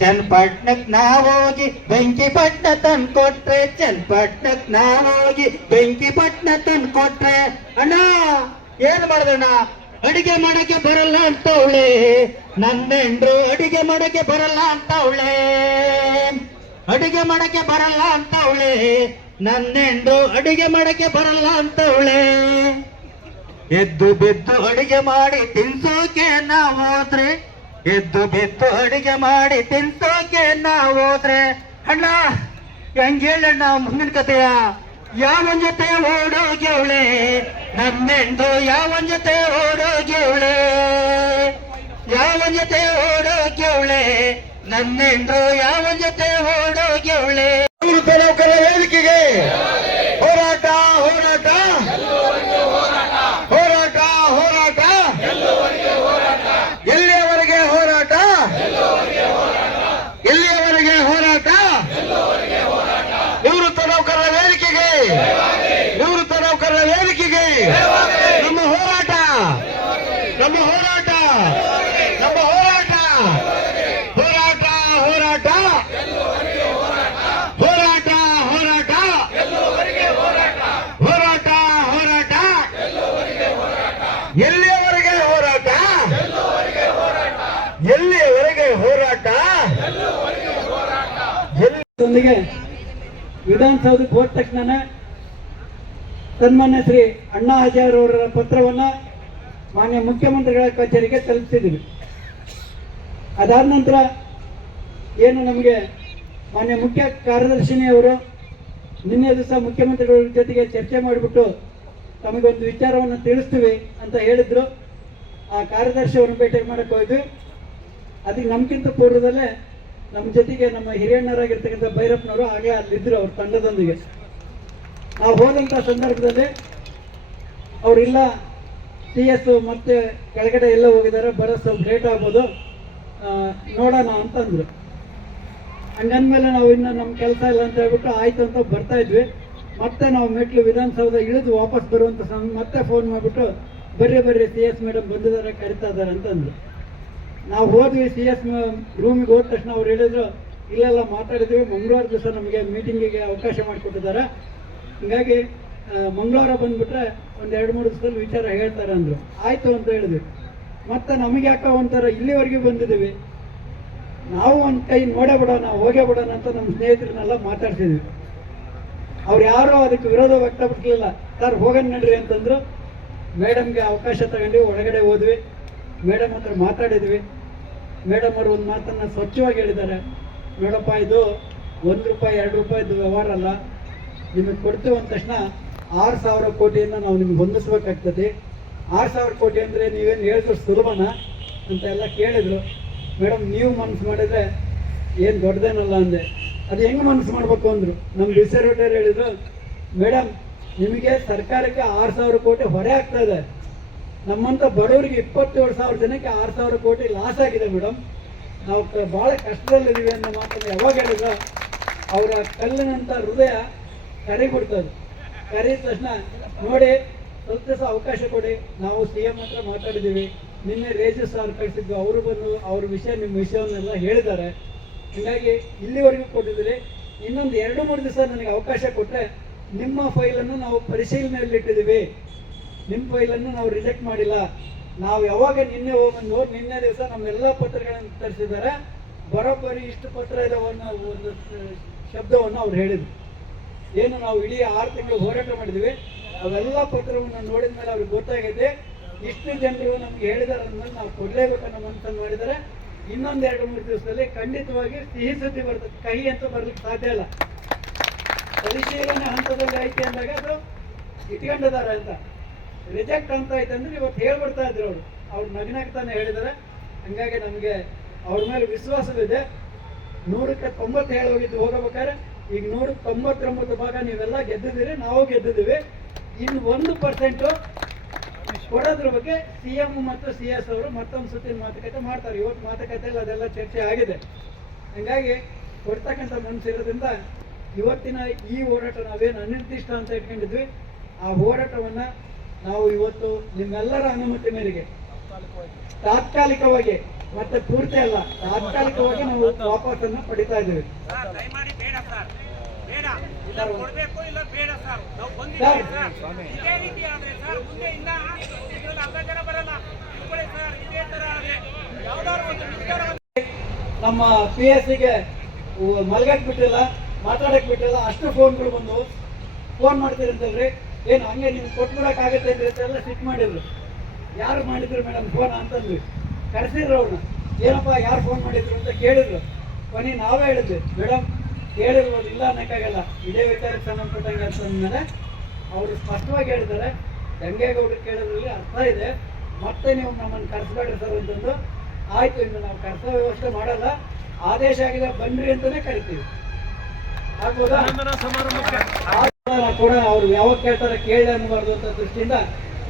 ಚನ್ನಪಟ್ಟಣಕ್ ನಾವೋಗಿ ಬೆಂಕಿ ಪಟ್ನ ತಂದ್ಕೊಟ್ರೆ ಚನ್ನಪಟ್ಟಣಕ್ ನಾವೋಗಿ ಬೆಂಕಿ ಪಟ್ನ ತಂದ್ಕೊಟ್ರೆ ಅಣ್ಣ, ಏನ್ ಮಾಡ್ದಣ್ಣ? ಅಡಿಗೆ ಮಾಡಕ್ಕೆ ಬರಲ್ಲ ಅಂತ ಅವಳೆ. ನನ್ನ ನನ್ನೆಂಡ್ರು ಅಡಿಗೆ ಮಾಡಕ್ಕೆ ಬರಲ್ಲ ಅಂತ ಅವಳೆ. ಅಡಿಗೆ ಮಾಡಕ್ಕೆ ಬರಲ್ಲ ಅಂತ ಅವಳೆ. ನನ್ನ ಅಡಿಗೆ ಮಾಡಕ್ಕೆ ಬರಲ್ಲ ಅಂತ ಅವಳೆ. ಎದ್ದು ಬಿದ್ದು ಅಡಿಗೆ ಮಾಡಿ ತಿನ್ಸೋಕೆ ನಾವು ಹೋದ್ರೆ ಎದ್ದು ಬಿದ್ದು ಅಡಿಗೆ ಮಾಡಿ ತಿಂತೋಕೆ ನಾವು ಹೋದ್ರೆ, ಅಣ್ಣ ಹೆಂಗೇಳಣ್ಣ ಮುಂದಿನ ಕಥೆಯ? ಯಾವನ್ ಜೊತೆ ಓಡೋಗ್ಯವಳೆ? ನಮ್ಮೆಂದು ಯಾವನ್ ಜೊತೆ ಓಡೋಗ್ಯವಳೆ? ಯಾವನ್ ಜೊತೆ ಓಡೋಗ್ಯವಳೆ? ನಮ್ಮೆಂದು ಯಾವನ್ ಜೊತೆ ನಿವೃತ್ತ ನೌಕರರ ವೇದಿಕೆಗೆ ಹೋರಾಟ ಹೋರಾಟ ಹೋರಾಟ ಹೋರಾಟ ಎಲ್ಲಿಯವರೆಗೆ ಹೋರಾಟ ಎಲ್ಲಿಯವರೆಗೆ ಹೋರಾಟ ನಿವೃತ್ತ ನೌಕರರ ವೇದಿಕೆಗೆ ನಿವೃತ್ತ ನೌಕರರ ವೇದಿಕೆಗೆ ನಮ್ಮ ಹೋರಾಟ ನಮ್ಮ ಹೋರಾಟ ನಮ್ಮ ಹೋರಾಟ ಹೋರಾಟ ಹೋರಾಟ ಹೋರಾಟ ಹೋರಾಟ ಹೋರಾಟ ಹೋರಾಟ ಎಲ್ಲಿಯವರೆಗೆ ಹೋರಾಟ ಎಲ್ಲಿಯವರೆಗೆ ಹೋರಾಟ? ವಿಧಾನಸೌಧಕ್ಕೆ ಹೋದ ತಕ್ಷಣ ಸನ್ಮಾನ್ಯ ಶ್ರೀ ಅಣ್ಣಾ ಹಜಾರ್ ಅವರ ಪತ್ರವನ್ನ ಮಾನ್ಯ ಮುಖ್ಯಮಂತ್ರಿಗಳ ಕಚೇರಿಗೆ ತಲುಪಿಸಿದ್ವಿ. ಅದಾದ ನಂತರ ಏನು ನಮಗೆ ಮಾನ್ಯ ಮುಖ್ಯ ಕಾರ್ಯದರ್ಶಿನಿಯವರು ನಿನ್ನೆ ದಿವಸ ಮುಖ್ಯಮಂತ್ರಿಗಳ ಜೊತೆಗೆ ಚರ್ಚೆ ಮಾಡಿಬಿಟ್ಟು ತಮಗೊಂದು ವಿಚಾರವನ್ನು ತಿಳಿಸ್ತೀವಿ ಅಂತ ಹೇಳಿದ್ರು. ಆ ಕಾರ್ಯದರ್ಶಿಯವರನ್ನು ಭೇಟಿ ಮಾಡಕ್ಕೆ ಹೋದ್ವಿ. ಅದಕ್ಕೆ ನಮ್ಗಿಂತ ಪೂರ್ವದಲ್ಲೇ ನಮ್ಮ ಜೊತೆಗೆ ನಮ್ಮ ಹಿರಿಯಣ್ಣರಾಗಿರ್ತಕ್ಕಂಥ ಭೈರಪ್ಪನವರು ಆಗಲೇ ಅಲ್ಲಿದ್ದರು ಅವ್ರ ತಂಡದೊಂದಿಗೆ. ನಾವು ಹೋದಂಥ ಸಂದರ್ಭದಲ್ಲಿ ಅವರಿಲ್ಲ ಟಿ ಎಸ್ ಮತ್ತೆ ಕೆಳಗಡೆ ಎಲ್ಲ ಹೋಗಿದ್ದಾರೆ, ಬರೋ ಸ್ವಲ್ಪ ಲೇಟ್ ಆಗ್ಬೋದು. ನೋಡೋಣ ಅಂತಂದ್ರು ಹಂಗಂದ್ಮೇಲೆ ನಾವು ಇನ್ನು ನಮ್ಮ ಕೆಲಸ ಇಲ್ಲ ಅಂತ ಹೇಳ್ಬಿಟ್ಟು ಆಯ್ತು ಅಂತ ಬರ್ತಾ ಇದ್ವಿ. ಮತ್ತೆ ನಾವು ಮೆಟ್ಲು ವಿಧಾನಸೌಧ ಇಳಿದು ವಾಪಸ್ ಬರುವಂತ ಸಮ ಮತ್ತೆ ಫೋನ್ ಮಾಡಿಬಿಟ್ಟು ಬರ್ರಿ ಬರ್ರಿ ಸಿ ಎಸ್ ಮೇಡಮ್ ಬಂದಿದ್ದಾರೆ, ಕರಿತಾ ಇದ್ದಾರೆ ಅಂತಂದ್ರು ನಾವು ಹೋದ್ವಿ ಸಿ ಎಸ್ ರೂಮಿಗೆ ಹೋದ ತಕ್ಷಣ ಅವ್ರು ಹೇಳಿದ್ರು, ಇಲ್ಲೆಲ್ಲ ಮಾತಾಡಿದ್ವಿ, ಮಂಗಳವಾರ ದಿವಸ ನಮಗೆ ಮೀಟಿಂಗಿಗೆ ಅವಕಾಶ ಮಾಡಿಕೊಟ್ಟಿದ್ದಾರೆ. ಹಿಂಗಾಗಿ ಮಂಗಳವಾರ ಬಂದ್ಬಿಟ್ರೆ ಒಂದು ಎರಡು ಮೂರು ದಿವಸದಲ್ಲಿ ವಿಚಾರ ಹೇಳ್ತಾರೆ ಅಂದರು. ಆಯಿತು ಅಂತ ಹೇಳಿದ್ವಿ. ಮತ್ತೆ ನಮಗೆ ಯಾಕ ಒಂಥರ ಇಲ್ಲಿವರೆಗೆ ಬಂದಿದ್ದೀವಿ. ನಾವು ಒಂದು ಕೈ ನೋಡೇ ಬಿಡೋಣ, ಹೋಗೇ ಬಿಡೋಣ ಅಂತ ನಮ್ಮ ಸ್ನೇಹಿತರನ್ನೆಲ್ಲ ಮಾತಾಡ್ತಿದ್ವಿ. ಅವ್ರು ಯಾರೂ ಅದಕ್ಕೆ ವಿರೋಧ ವ್ಯಕ್ತಪಡಿಸಲಿಲ್ಲ. ಸರ್ ಹೋಗೋಣ ನಡ್ರಿ ಅಂತಂದ್ರು. ಮೇಡಮ್ಗೆ ಅವಕಾಶ ತಗೊಂಡು ಒಳಗಡೆ ಹೋದ್ವಿ. ಮೇಡಮ್ ಹತ್ರ ಮಾತಾಡಿದ್ವಿ. ಮೇಡಮ್ ಅವರು ಒಂದು ಮಾತನ್ನು ಸ್ವಚ್ಛವಾಗಿ ಹೇಳಿದ್ದಾರೆ. ಮೇಡಪ್ಪ, ಇದು ಒಂದು ರೂಪಾಯಿ, ಎರಡು ರೂಪಾಯಿದು ವ್ಯವಹಾರ ಅಲ್ಲ. ನಿಮಗೆ ಕೊಡ್ತೇವೆ ಅಂದ ತಕ್ಷಣ ಆರು ಸಾವಿರ ಕೋಟಿಯನ್ನು ನಾವು ನಿಮ್ಗೆ ಹೊಂದಿಸ್ಬೇಕಾಗ್ತದೆ. ಆರು ಸಾವಿರ ಕೋಟಿ ಅಂದರೆ ನೀವೇನು ಹೇಳಿದ್ರು ಸುಲಭನ ಅಂತ ಎಲ್ಲ ಕೇಳಿದ್ರು. ಮೇಡಮ್, ನೀವು ಮನಸ್ಸು ಮಾಡಿದ್ರೆ ಏನು ದೊಡ್ಡದೇನಲ್ಲ ಅಂದೆ. ಅದು ಹೆಂಗೆ ಮನಸ್ಸು ಮಾಡಬೇಕು ಅಂದರು. ನಮ್ಮ ಡಿಸ್ಟ್ರಿಬ್ಯೂಟರ್ ಹೇಳಿದ್ರು, ಮೇಡಮ್, ನಿಮಗೆ ಸರ್ಕಾರಕ್ಕೆ ಆರು ಸಾವಿರ ಕೋಟಿ ಹೊರೆ ಆಗ್ತಾ ಇದೆ. ನಮ್ಮಂಥ ಬಡವರಿಗೆ ಇಪ್ಪತ್ತೇಳು ಸಾವಿರ ಜನಕ್ಕೆ ಆರು ಸಾವಿರ ಕೋಟಿ ಲಾಸ್ ಆಗಿದೆ ಮೇಡಮ್ ನಾವು ಭಾಳ ಕಷ್ಟದಲ್ಲಿದ್ದೀವಿ ಅನ್ನೋ ಮಾತನ್ನು ಯಾವಾಗ ಹೇಳಿದ ಅವರ ಕಲ್ಲಿನಂಥ ಹೃದಯ ಕರಿಬಿಡ್ತದೆ ಕರೆದ ತಕ್ಷಣ ನೋಡಿ, ಸ್ವಲ್ಪ ದಿವಸ ಅವಕಾಶ ಕೊಡಿ. ನಾವು ಸಿ ಎಂ ಹತ್ರ ಮಾತಾಡಿದ್ದೀವಿ. ನಿನ್ನೆ ರೇಜಸ್ ಸಾರ್ ಕಳಿಸಿದ್ವಿ ಅವರು ಬಂದು ಅವ್ರ ವಿಷಯ, ನಿಮ್ಮ ವಿಷಯವನ್ನೆಲ್ಲ ಹೇಳಿದ್ದಾರೆ. ಹೀಗಾಗಿ ಇಲ್ಲಿವರೆಗೂ ಕೊಟ್ಟಿದ್ದೀರಿ. ಇನ್ನೊಂದು ಎರಡು ಮೂರು ದಿವಸ ನನಗೆ ಅವಕಾಶ ಕೊಟ್ಟರೆ ನಿಮ್ಮ ಫೈಲನ್ನು ನಾವು ಪರಿಶೀಲನೆಯಲ್ಲಿ ಇಟ್ಟಿದ್ದೀವಿ ನಿಮ್ಮ ಫೈಲನ್ನು ನಾವು ರಿಜೆಕ್ಟ್ ಮಾಡಿಲ್ಲ. ನಾವು ಯಾವಾಗ ನಿನ್ನೆ ಹೋಗಿ ಹೋಗಿ ನಿನ್ನೆ ದಿವಸ ನಮ್ಮೆಲ್ಲ ಪತ್ರಗಳನ್ನು ತರಿಸಿದ್ದಾರೆ. ಬರೋಬ್ಬರಿ ಇಷ್ಟು ಪತ್ರ ಇದಾವೆ ಅನ್ನೋ ಒಂದು ಶಬ್ದವನ್ನು ಅವ್ರು ಹೇಳಿದರು. ಏನು ನಾವು ಇಡೀ ಆರು ತಿಂಗಳು ಹೋರಾಟ ಮಾಡಿದ್ವಿ. ಅವೆಲ್ಲ ಪತ್ರವನ್ನು ನೋಡಿದ ಮೇಲೆ ಅವ್ರಿಗೆ ಗೊತ್ತಾಗಿದೆ. ಇಷ್ಟು ಜನರು ನಮ್ಗೆ ಹೇಳಿದಾರೆ ಅಂದ್ಮೇಲೆ ನಾವು ಕೊಡಲೇಬೇಕನ್ನೋ ಮನಸ್ಸನ್ನು ಮಾಡಿದರೆ ಇನ್ನೊಂದು ಎರಡು ಮೂರು ದಿವಸದಲ್ಲಿ ಖಂಡಿತವಾಗಿ ಸಿಹಿ ಸುದ್ದಿ ಬರ್ತದೆ. ಕಹಿ ಅಂತ ಬರ್ಲಿಕ್ಕೆ ಸಾಧ್ಯ ಇಲ್ಲ. ಪರಿಶೀಲನೆ ಹಂತದಲ್ಲಿ ಐತೆ ಅಂದಾಗ ಅದು ಇಟ್ಕೊಂಡಿದ್ದಾರೆ ಅಂತ. ರಿಜೆಕ್ಟ್ ಅಂತ ಅಂದ್ರೆ ಇವತ್ತು ಹೇಳ್ಬಿಡ್ತಾ ಇದ್ರು ಅವರು. ಅವ್ರು ನಗ್ನಗ್ತಾನೆ ಹೇಳಿದ್ದಾರೆ ಹಂಗಾಗಿ ನಮಗೆ ಅವ್ರ ಮೇಲೆ ವಿಶ್ವಾಸವಿದೆ. ನೂರಕ್ಕೆ ತೊಂಬತ್ತು ಹೇಳಿ ಹೋಗಿದ್ದು ಹೋಗಬೇಕಾದ್ರೆ ಈಗ ನೂರಕ್ಕೆ ತೊಂಬತ್ತೊಂಬತ್ತು ಭಾಗ ನೀವೆಲ್ಲ ಗೆದ್ದಿದ್ದೀರಿ, ನಾವು ಗೆದ್ದಿದ್ದೀವಿ. ಇನ್ನು ಒಂದು ಪರ್ಸೆಂಟು ಕೊಡೋದ್ರ ಬಗ್ಗೆ ಸಿ ಎಂ ಮತ್ತು ಸಿ ಎಸ್ ಅವರು ಮತ್ತೊಂದು ಸುತ್ತಿನ ಮಾತುಕತೆ ಮಾಡ್ತಾರೆ. ಇವತ್ತು ಮಾತುಕತೆಯಲ್ಲಿ ಅದೆಲ್ಲ ಚರ್ಚೆ ಆಗಿದೆ. ಹಂಗಾಗಿ ಕೊಡ್ತಕ್ಕಂಥ ಮನಸ್ಸಿರೋದ್ರಿಂದ ಇವತ್ತಿನ ಈ ಹೋರಾಟ ನಾವೇನು ಅನಿರ್ದಿಷ್ಟ ಅಂತ ಇಟ್ಕೊಂಡಿದ್ವಿ. ಆ ಹೋರಾಟವನ್ನ ನಾವು ಇವತ್ತು ನಿಮ್ಮೆಲ್ಲರ ಅನುಮತಿ ಮೇರೆಗೆ ತಾತ್ಕಾಲಿಕವಾಗಿ ಮತ್ತೆ ಪೂರ್ತಿ ಅಲ್ಲ ತಾತ್ಕಾಲಿಕವಾಗಿ ನಾವು ವಾಪಸ್ಸನ್ನು ಪಡಿತಾ ಇದ್ದೀವಿ. ಸರ್ ದಯಮಾಡಿ ಬೇಡ ಸರ್. ಬೇಡ. ಇಲ್ಲ ಕೊಡ್ಬೇಕು ಇಲ್ಲ ಬೇಡ ಸರ್. ನಾವು ಬಂದಿದ್ದೀವಿ ಸರ್. ಇದೇ ರೀತಿ ಆದ್ರೆ ಸರ್ ಮುಂದೆ ಇಲ್ಲ ಇದ್ರಲ್ಲಿ ಅರ್ಧ ಬರಲ್ಲ. ಇಟ್ಕೊಳ್ಳಿ ಸರ್ ಇದೇ ತರ ಆದ್ರೆ ಯಾವ್ದಾದ್ರು ಒಂದು ನಿರ್ಧಾರ ನಮ್ಮ ಪಿ ಎಸ್ ಸಿಗೆ ಮಲ್ಗಕ್ ಬಿಟ್ಟಿಲ್ಲ ಮಾತಾಡಕ್ ಬಿಟ್ಟಿಲ್ಲ ಅಷ್ಟು ಫೋನ್ಗಳು ಬಂದು ಫೋನ್ ಮಾಡ್ತೀರಿ ಅಂತಲ್ರಿ ಏನು, ಹಂಗೆ ನಿಮ್ಗೆ ಕೊಟ್ಬಿಡೋಕ್ಕಾಗತ್ತೆ ಅಂತೆಲ್ಲ ಸಿಟ್ ಮಾಡಿದ್ರು. ಯಾರು ಮಾಡಿದ್ರು ಮೇಡಮ್ ಫೋನ್ ಅಂತಂದ್ವಿ ಕರೆಸಿದ್ರು ಅವ್ರನ್ನ. ಏನಪ್ಪ, ಯಾರು ಫೋನ್ ಮಾಡಿದ್ರು ಅಂತ ಕೇಳಿದ್ರು. ಕೊನೆ ನಾವೇ ಹೇಳಿದ್ವಿ, ಮೇಡಮ್ ಕೇಳಿರ್ಬೋದು ಇಲ್ಲ ಅನ್ನಕ್ಕಾಗಲ್ಲ. ಇದೇ ವಿಚಾರಕ್ಕೆ ಸಂಬಂಧಪಟ್ಟಂಗೆ ಅಂತಂದ್ಮೇಲೆ ಅವರು ಸ್ಪಷ್ಟವಾಗಿ ಹೇಳಿದ್ದಾರೆ. ಗಂಗೇಗೌಡರು ಕೇಳೋದ್ರಲ್ಲಿ ಅರ್ಥ ಇದೆ. ಮತ್ತೆ ನೀವು ನಮ್ಮನ್ನು ಕರೆಸ್ಬೇಡ್ರಿ ಸರ್ ಅಂತಂದು ಆಯ್ತು, ಇನ್ನು ನಾವು ಕರ್ಸ ವ್ಯವಸ್ಥೆ ಮಾಡಲ್ಲ. ಆದೇಶ ಆಗಿದೆ ಬನ್ನಿರಿ ಅಂತಾನೆ ಕರಿತೀವಿ. ಆಗ್ಬೋದಾ? ಆ ಕೂಡ ಅವ್ರು ಯಾವಾಗ ಕೇಳ್ತಾರೆ ಕೇಳಿ ಅನ್ಬಾರ್ದು ಅಂತ ದೃಷ್ಟಿಯಿಂದ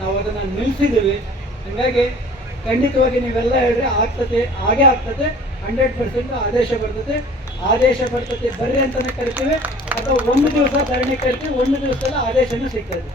ನಾವು ಅದನ್ನ ನಿಲ್ಲಿಸಿದ್ದೀವಿ ಹಂಗಾಗಿ ಖಂಡಿತವಾಗಿ ನೀವೆಲ್ಲ ಹೇಳಿದ್ರೆ ಆಗ್ತದೆ, ಹಾಗೆ ಆಗ್ತದೆ ಹಂಡ್ರೆಡ್ ಪರ್ಸೆಂಟ್ ಆದೇಶ ಬರ್ತದೆ. ಆದೇಶ ಬರ್ತದೆ, ಬರ್ರಿ ಅಂತಾನೆ ಕರಿತೀವಿ. ಅಥವಾ ಒಂದು ದಿವಸ ಧರಣಿ ಕರಿತೀವಿ, ಒಂದು ದಿವಸದಲ್ಲಿ ಆದೇಶನೂ ಸಿಗ್ತದೆ.